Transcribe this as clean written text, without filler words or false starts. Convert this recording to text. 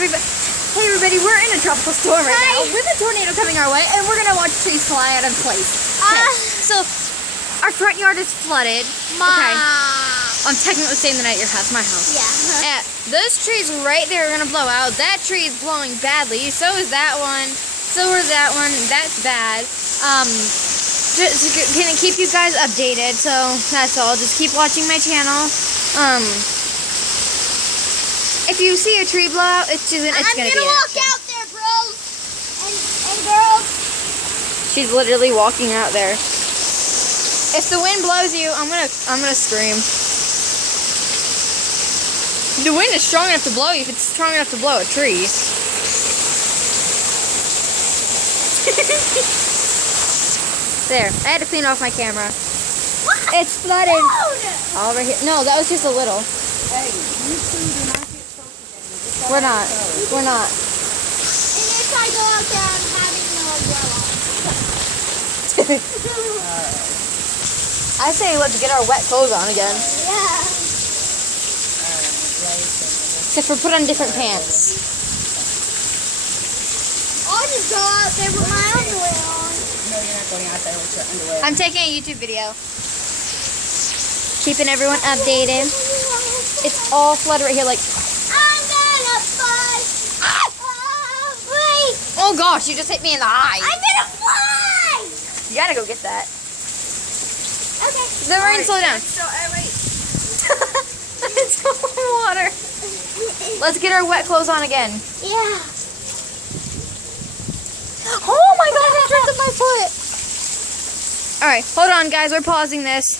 everybody, we're in a tropical storm right now with a tornado coming our way, and we're gonna watch trees fly out of place. Okay, so our front yard is flooded. Mom. Okay, I'm technically staying the night at your house, my house. Yeah. Those trees right there are gonna blow out. That tree is blowing badly. So is that one. So is that one. That's bad. Just gonna keep you guys updated. So that's all. Just keep watching my channel. If you see a tree blow out, it's gonna be I'm gonna walk out there, bros and girls. She's literally walking out there. If the wind blows you, I'm gonna scream. The wind is strong enough to blow you if it's strong enough to blow a tree. There, I had to clean off my camera. What? It's flooded. Loud. Over here. No, that was just a little. Hey, you two do not get social. We're not. We're not. And if I go out there, I'm having no umbrella. I say let's get our wet clothes on again. Yeah. Except for put on different pants. I'll just go out there with my underwear on. No, you're not going out there with your underwear. I'm taking a YouTube video. Keeping everyone updated. It's all flooded right here like... I'm gonna fly. Wait. Oh gosh, you just hit me in the eye. I'm gonna fly. You gotta go get that. Okay. The rain, slow down. So, wait. It's all water. Let's get our wet clothes on again. Yeah. Oh my god, I tripped up my foot. Alright, hold on guys, we're pausing this.